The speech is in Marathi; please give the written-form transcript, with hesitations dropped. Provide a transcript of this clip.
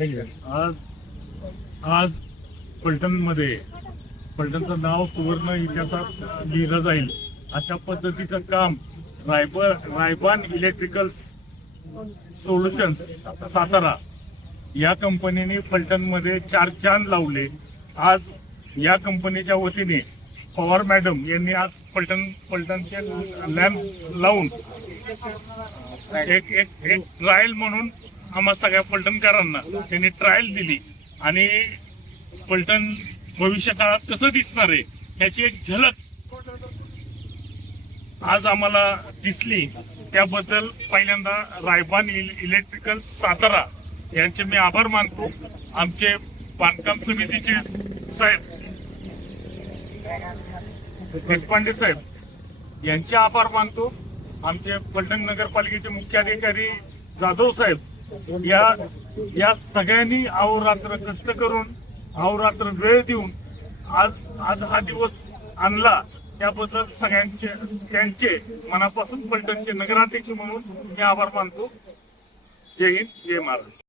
आज आज फलटणचं नाव सुवर्ण इतिहासात लिहिलं जाईल अशा पद्धतीचं काम रायबान इलेक्ट्रिकल सोल्युशन्स सातारा या कंपनीने फलटणमध्ये 4 चांद लावले. आज या कंपनीच्या वतीने पवार मॅडम यांनी आज फलटणचे लॅम्प लावून एक ट्रायल म्हणून आम्हा सगळ्या फलटणकरांना त्यांनी ट्रायल दिली आणि फलटण भविष्य काळात कसं दिसणार आहे ह्याची एक झलक आज आम्हाला दिसली. त्याबद्दल पहिल्यांदा रायबान इलेक्ट्रिकल सातारा यांचे मी आभार मानतो. आमचे बांधकाम समितीचे साहेब देशपांडे साहेब यांचे आभार मानतो. आमचे फलटण नगरपालिकेचे मुख्याधिकारी जाधव साहेब या सगळ्यांनी अहोरात्र कष्ट करून अहोरात्र वेळ देऊन आज हा दिवस आणला. त्याबद्दल त्यांचे मनापासून फलटणचे नगराध्यक्ष म्हणून मी आभार मानतो. जय हिंद, जय महाराष्ट्र.